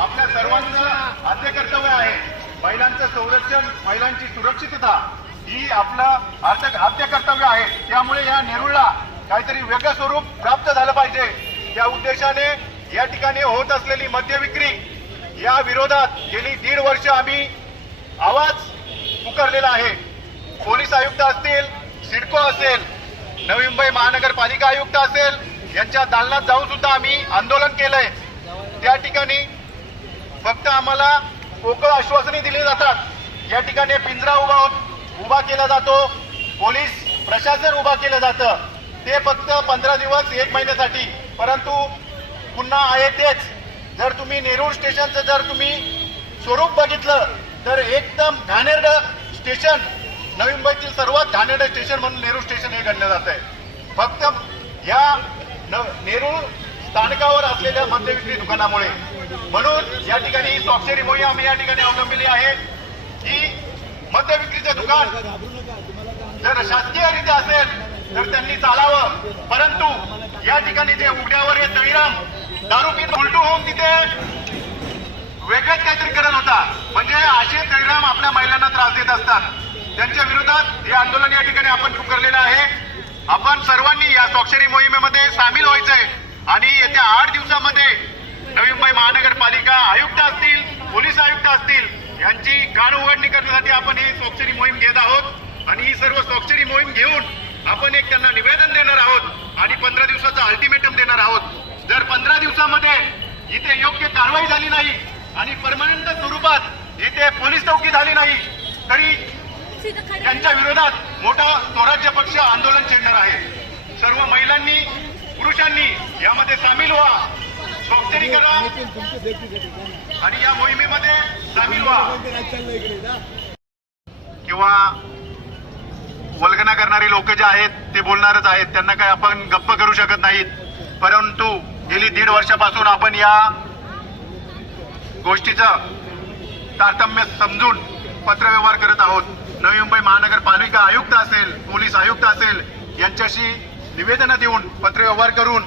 आपल्या सर्वांचं आद्य कर्तव्य आहे. महिलांचं संरक्षण महिलांची सुरक्षितता ही आपलं आद्य आद्य कर्तव्य आहे. त्यामुळे या नेरूळला काहीतरी वेगळं स्वरूप प्राप्त झालं पाहिजे. त्या उद्देशाने या ठिकाणी होत असलेली मद्य विक्री या विरोधात गेली दीड वर्ष आम्ही आवाज पुकारलेला आहे. पोलीस आयुक्त असतील सिडको असेल नवी मुंबई महानगरपालिका आयुक्त असेल यांच्या दालनात जाऊन सुद्धा आम्ही आंदोलन केलंय. त्या ठिकाणी फक्त आम्हाला पोकळ आश्वासने दिली जातात. या ठिकाणी पिंजरा उभा उभा केला जातो. पोलीस प्रशासन उभा केलं जातं. ते फक्त पंधरा दिवस एक महिन्यासाठी. परंतु पुन्हा आहे तेच. जर तुम्ही नेरूळ स्टेशनचं जर तुम्ही स्वरूप बघितलं तर एकदम घाणेरडं स्टेशन नवी मुंबईतील सर्वात घाणेरडं स्टेशन म्हणून नेरूळ स्टेशन हे गणलं जात आहे फक्त या न- नेरूळ स्थानकावर असलेल्या मद्यविक्री दुकानामुळे. म्हणून या ठिकाणी स्वाक्षरी मोहीम आम्ही या ठिकाणी अवलंबली आहे. की मद्य विक्रीचं दुकान जर शासकीयरित्या असेल तर त्यांनी चालावं. परंतु या ठिकाणी जे उघड्यावर हे तळीराम दारू पीत उलटू होऊन तिथे वेगळंच काहीतरी करत होता. म्हणजे असे तळीराम आपल्या महिलांना त्रास देत असतात. त्यांच्या विरोधात हे आंदोलन या ठिकाणी आपण पुकारलेलं आहे. आपण सर्वांनी या स्वाक्षरी मोहिमेमध्ये सामील व्हायचंय. आणि येत्या आठ दिवसामध्ये नवी मुंबई महानगरपालिका आयुक्त असतील पोलीस आयुक्त असतील यांची कान उघडणी करण्यासाठी आपण ही स्वाक्षरी मोहीम घेत आहोत. आणि ही सर्व स्वाक्षरी मोहीम घेऊन आपण एक त्यांना निवेदन देणार आहोत आणि पंधरा दिवसाचा अल्टिमेटम देणार आहोत. जर पंधरा दिवसामध्ये इथे योग्य कारवाई झाली नाही आणि परमनंट स्वरूपात इथे पोलीस चौकी झाली नाही तरी त्यांच्या विरोधात मोठा स्वराज्य पक्ष आंदोलन छेडणार आहे. सर्व महिलांनी पुरुषांनी यामध्ये सामील व्हा. आणि या मोहिमेमध्ये सामील व्हा. किंवा वल्गना करणारी लोक जे आहेत ते बोलणारच आहेत. त्यांना काय आपण गप्प करू शकत नाहीत. परंतु गेली दीड वर्षापासून आपण या गोष्टीचं तारतम्य समजून पत्रव्यवहार करत आहोत. नवी मुंबई महानगरपालिका आयुक्त असेल पोलीस आयुक्त असेल यांच्याशी निवेदनं देऊन पत्रव्यवहार करून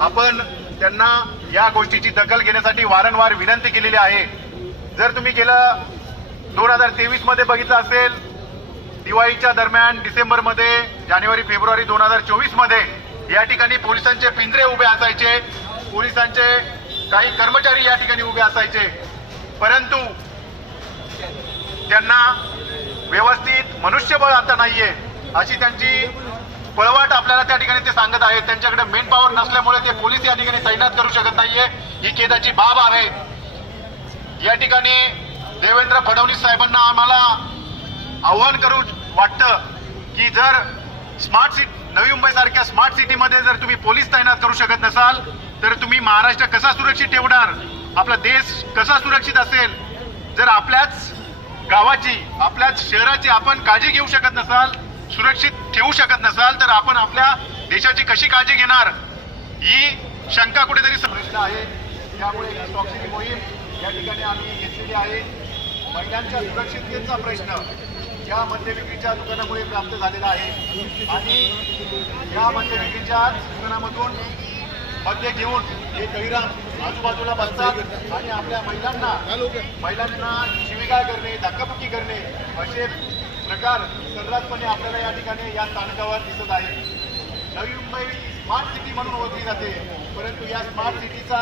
आपण त्यांना या गोष्टीची दखल घेण्यासाठी वारंवार विनंती केलेली आहे. जर तुम्ही गेलं दोन हजार तेवीसमध्ये बघितलं असेल दिवाळीच्या दरम्यान डिसेंबरमध्ये जानेवारी फेब्रुवारी दोन हजार चोवीसमध्ये या ठिकाणी पोलिसांचे पिंजरे उभे असायचे. पोलिसांचे काही कर्मचारी या ठिकाणी उभे असायचे. परंतु त्यांना व्यवस्थित मनुष्यबळ आता नाहीये अशी त्यांची पळवाट आपल्याला त्या ठिकाणी ते सांगत आहेत. त्यांच्याकडे मेन पॉवर नसल्यामुळे ते पोलीस या ठिकाणी तैनात करू शकत नाहीये. ही खेदाची बाब आहे. या ठिकाणी देवेंद्र फडणवीस साहेबांना आम्हाला आव्हान करू वाटतं की जर स्मार्ट सिटी नवी मुंबई सारख्या स्मार्ट सिटीमध्ये जर तुम्ही पोलीस तैनात करू शकत नसाल तर तुम्ही महाराष्ट्र कसा सुरक्षित ठेवणार? आपला देश कसा सुरक्षित असेल? जर आपल्याच गावाची आपल्याच शहराची आपण काळजी घेऊ शकत नसाल सुरक्षित ठेवू शकत नसाल तर आपण आपल्या देशाची कशी काळजी घेणार? ही शंका कुठेतरी प्रश्न आहे. त्यामुळे ही स्वाक्षरी मोहीम या ठिकाणी आम्ही घेतलेली आहे. महिलांच्या सुरक्षिततेचा प्रश्न या मद्यविक्रीच्या दुकानामुळे प्राप्त झालेला आहे. आणि या मद्यविक्रीच्या दुकानामधून मद्य घेऊन हे कैराम आजूबाजूला बसतात आणि आपल्या महिलांना महिलांना शिवीगाळ करणे धक्काबुक्की करणे असे प्रकार सर्रासपणे आपल्याला या ठिकाणी या स्थानकावर दिसत आहे. नवी मुंबई स्मार्ट सिटी म्हणून ओळखली जाते. परंतु या स्मार्ट सिटीचा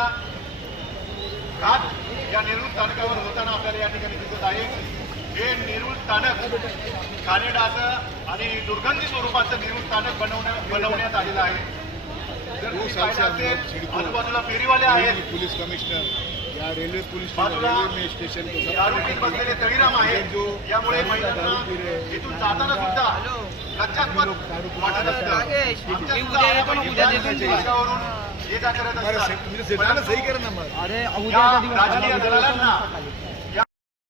घात या नेरूळ स्थानकावर होताना आपल्याला या ठिकाणी दिसत आहे. हे नेरूळ स्थानक घाणेरडाचं आणि दुर्गंधी स्वरूपाचं नेरूळ स्थानक बनवण्या बनवण्यात आलेलं आहे. जर तुम्ही असेल, आजूबाजूला फेरीवाले आहेत. Police commissioner. या रेलवे पुलिस रेलवे स्टेशन को सब- दारू पीत बसलेले तळीराम आहेत. यामुळे महिलांना इथून जाताना सुद्धा लज्जास्पद वाटत असतं. आमच्या सुद्धा आईबहिणी मार्गावरून ये जा करत हमारे असतात. से- तुमचे सेटाला सही करा ना मग. अरे या उद्याचा दिवस. राजकीय दलालांना या-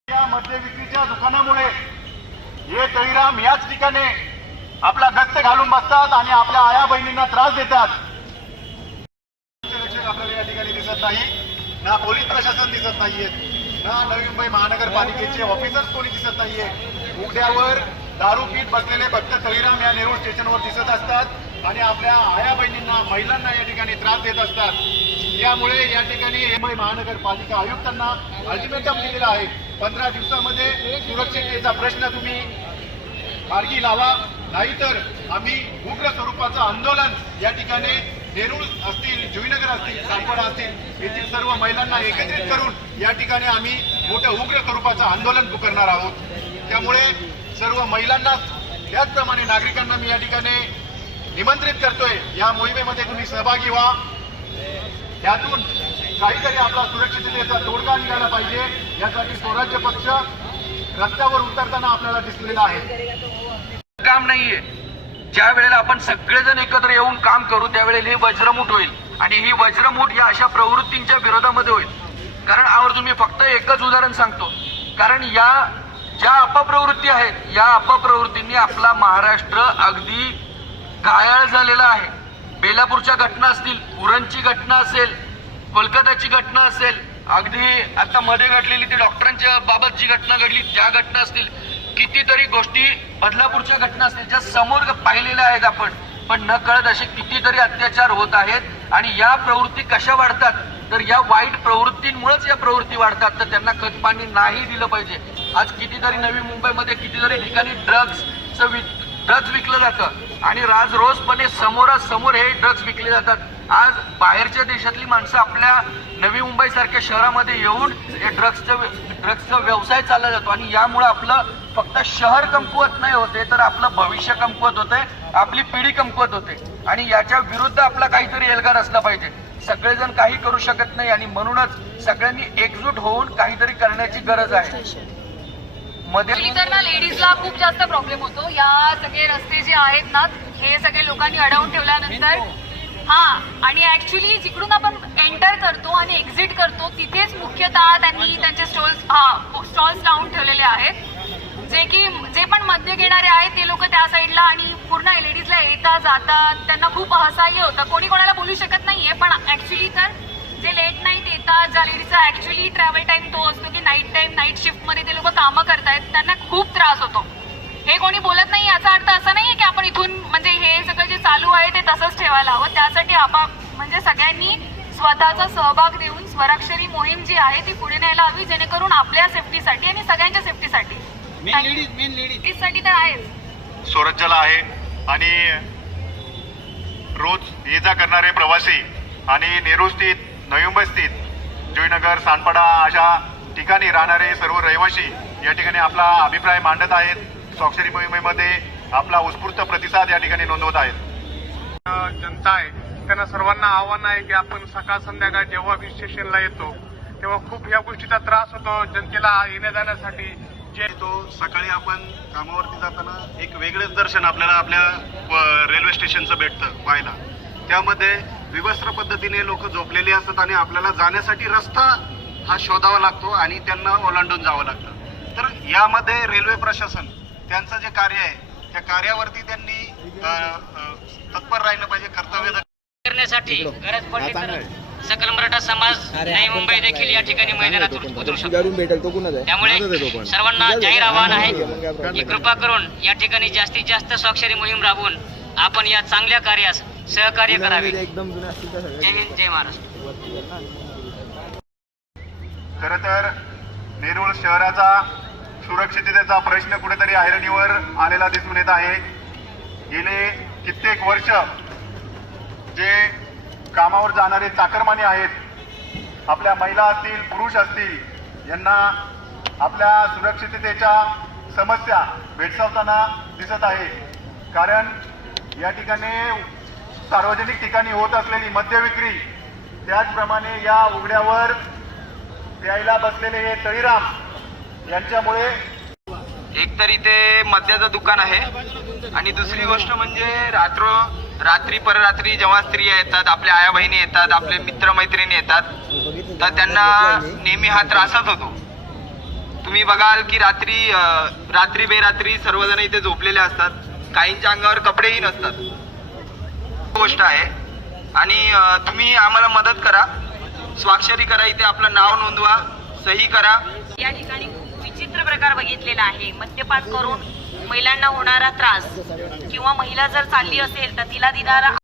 या मद्य विक्रीच्या दुकानामुळे हे तळीराम याच ठिकाणी आपला गस्त घालून बसतात आणि आपल्या आया बहिणींना त्रास देतात. आपल्याला या ठिकाणी दिसत नाही. ना पोलीस प्रशासन दिसत नाहीये. ना नवी मुंबई महानगरपालिकेचे ऑफिसर्स कोणी दिसत नाहीये. उघड्यावर दारू पीठ बसलेले भक्त तळीराम या नेरूळ स्टेशनवर दिसत असतात आणि आपल्या आया बहिणींना महिलांना या ठिकाणी त्रास देत असतात. त्यामुळे या ठिकाणी मुंबई महानगरपालिका आयुक्तांना अल्टिमेटम दिलेला आहे. पंधरा दिवसामध्ये सुरक्षिततेचा प्रश्न तुम्ही मार्गी लावा. नाहीतर आम्ही उग्र स्वरूपाचं आंदोलन या ठिकाणी नेरूळ असतील जुईनगर असतील सातपाडा असतील येथील सर्व महिलांना एकत्रित करून या ठिकाणी आम्ही मोठ्या उग्र स्वरूपाचं आंदोलन पुकारणार आहोत. त्यामुळे सर्व महिलांना त्याचप्रमाणे नागरिकांना मी या ठिकाणी निमंत्रित करतोय. या मोहिमेमध्ये तुम्ही सहभागी व्हा. त्यातून काहीतरी आपला सुरक्षिततेचा तोडगा निघाला पाहिजे यासाठी स्वराज्य पक्ष रस्त्यावर उतरताना आपल्याला दिसलेला आहे. काम नाहीये. ज्या वेळेला आपण सगळेजण एकत्र येऊन काम करू त्यावेळेला ही वज्रमूठ होईल. आणि ही वज्रमूठ या अशा प्रवृत्तींच्या विरोधामध्ये होईल. कारण आवर्जून मी फक्त एकच उदाहरण सांगतो. कारण या ज्या अपप्रवृत्ती आहेत या अपप्रवृत्तींनी आपला महाराष्ट्र अगदी घायाळ झालेला आहे. बेलापूरच्या घटना असतील उरणची घटना असेल कोलकाताची घटना असेल अगदी आता मध्ये घडलेली ती डॉक्टरांच्या बाबतची घटना घडली त्या घटना असतील कितीतरी गोष्टी बदलापूरच्या घटना असतील ज्या समोर पाहिलेल्या आहेत आपण. पण न कळत असे कितीतरी अत्याचार होत आहेत आणि या प्रवृत्ती कशा वाढतात? तर या वाईट प्रवृत्तींमुळेच या प्रवृत्ती वाढतात. तर त्यांना खत पाणी नाही दिलं पाहिजे. आज कितीतरी नवी मुंबईमध्ये कितीतरी ठिकाणी ड्रग्सचं विक ड्रग्ज विकलं जातं. आणि राज रोजपणे समोरासमोर हे ड्रग्ज विकले जातात. आज बाहेरच्या देशातली माणसं आपल्या नवी मुंबईसारख्या शहरामध्ये येऊन हे ड्रग्सचं ड्रग्सचा व्यवसाय चालला जातो आणि यामुळं आपलं फक्त शहर कमकुवत नाही होते तर आपलं भविष्य कमकुवत होते आपली पिढी कमकुवत होते. आणि याच्या विरुद्ध आपला काहीतरी एल्गार असला पाहिजे. सगळेजण काही करू शकत नाही आणि म्हणूनच सगळ्यांनी एकजूट होऊन काहीतरी करण्याची गरज आहे. मध्ये ना लेडीजला खूप जास्त प्रॉब्लेम होतो. या सगळे रस्ते जे आहेत ना हे सगळे लोकांनी अडवून ठेवल्यानंतर हा आणि ऍक्च्युली जिकडून आपण एंटर करतो आणि एक्झिट करतो तिथेच मुख्यतः त्यांनी त्यांचे स्टॉल्स हा स्टॉल्स लावून ठेवलेले आहेत. जे की जे पण मद्य घेणारे आहेत ते लोक त्या साईडला आणि पूर्ण लेडीजला येता जाता त्यांना खूप असहाय्य होतं. कोणी कोणाला बोलू शकत नाहीये पण ऍक्च्युली तर जे लेट नाईट येतात ज्या लेडीजचा ऍक्च्युली ट्रॅव्हल टाईम तो असतो की नाईट टाईम नाईट शिफ्टमध्ये ते लोक कामं करतायत त्यांना खूप त्रास होतो. हे कोणी बोलत नाही याचा अर्थ असा नाही आहे की आपण इथून म्हणजे हे सगळं जे चालू आहे ते तसंच ठेवायला हवं. त्यासाठी आपा म्हणजे सगळ्यांनी स्वतःचा सहभाग देऊन स्वराक्षरी मोहीम जी आहे ती पुढे न्यायला हवी जेणेकरून आपल्या सेफ्टीसाठी आणि सगळ्यांच्या सेफ्टीसाठी साठी तर आहेच स्वराज्याला आहे. आणि रोज ये जा करणारे प्रवासी आणि नेरूळ स्थित नवी मुंबई स्थित जुईनगर सानपाडा अशा ठिकाणी राहणारे सर्व रहिवासी या ठिकाणी आपला अभिप्राय मांडत आहेत. स्वाक्षरी मोहिमेमध्ये आपला उत्स्फूर्त प्रतिसाद या ठिकाणी नोंदवत आहेत. जनता आहे. त्यांना सर्वांना आव्हान आहे की आपण सकाळ संध्याकाळ जेव्हा बी स्टेशनला येतो तेव्हा खूप या गोष्टीचा त्रास होतो जनतेला येण्या जाण्यासाठी जे तो सकाळी आपण कामावरती जाताना एक वेगळंच दर्शन आपल्याला आपल्या रेल्वे स्टेशनचं भेटतं पाहायला. त्यामध्ये विवस्त्र पद्धतीने लोक झोपलेली असतात आणि आपल्याला जाण्यासाठी रस्ता हा शोधावा लागतो आणि त्यांना ओलांडून जावं लागतं. तर यामध्ये रेल्वे प्रशासन त्यांचं जे कार्य आहे त्या कार्यावरती त्यांनी तत्पर राहिलं पाहिजे कर्तव्य करण्यासाठी गरज पडली तर. सकल मराठा समाज नवी मुंबई देखील या ठिकाणी मैदानात उतरू शकतो. त्यामुळे. सर्वांना जाहीर आवाहन आहे की कृपा करून या ठिकाणी जास्तीत जास्त स्वाक्षरी मोहीम राबवून आपण या चांगल्या कार्यास सहकार्य करावे. जय हिंद जय महाराष्ट्र. खर तर नेरूळ शहराचा सुरक्षिततेचा प्रश्न कुठेतरी ऐरणीवर आलेला दिसून येत आहे. गेले कित्येक वर्ष जे कामावर जाणारे चाकरमाने आहेत. आपल्या महिला असतील पुरुष असतील यांना आपल्या सुरक्षिततेच्या समस्या भेडसावताना दिसत आहे. कारण या ठिकाणी सार्वजनिक ठिकाणी होत असलेली मद्य विक्री त्याचप्रमाणे या उघड्यावर प्यायला बसलेले हे तळीराम यांच्यामुळे एक तर इथे मद्याचं दुकान आहे. आणि दुसरी गोष्ट म्हणजे रात्र रात्री पररात्री जेव्हा स्त्रिया येतात आपल्या आया बहिणी येतात आपले मित्र मैत्रिणी येतात तर त्यांना नेहमी हा त्रासच होतो. तुम्ही बघाल की रात्री रात्री बेरात्री सर्वजण इथे झोपलेले असतात. काहींच्या अंगावर कपडेही नसतात. गोष्ट आहे. आणि तुम्ही आम्हाला मदत करा. स्वाक्षरी करा. इथे आपलं नाव नोंदवा. सही करा. या ठिकाणी खूप विचित्र प्रकार बघितलेला आहे. मद्यपान करून महिलांना होणारा त्रास किंवा महिला जर चालली असेल तर तिला देणारा